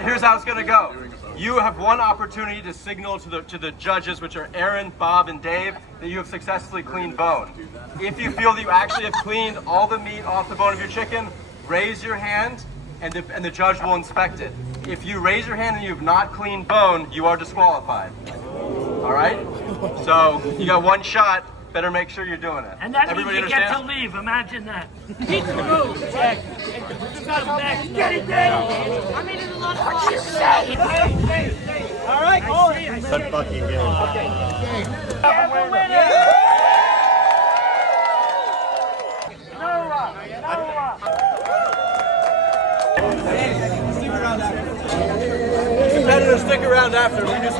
Here's how it's gonna go. You have one opportunity to signal to the judges, which are Aaron, Bob, and Dave, that you have successfully cleaned bone. If you feel that you actually have cleaned all the meat off the bone of your chicken, raise your hand, and the judge will inspect it. If you raise your hand and you have not cleaned bone, you are disqualified. All right? So you got one shot. Better make sure you're doing it. And that Everybody means you get to understand? leave. Imagine that. Keep the move, Jack. Get it down. I mean, it's a lot of what you say. All right, hold it. Good fucking game. Okay. Have a winner. Competitors, stick around after. We just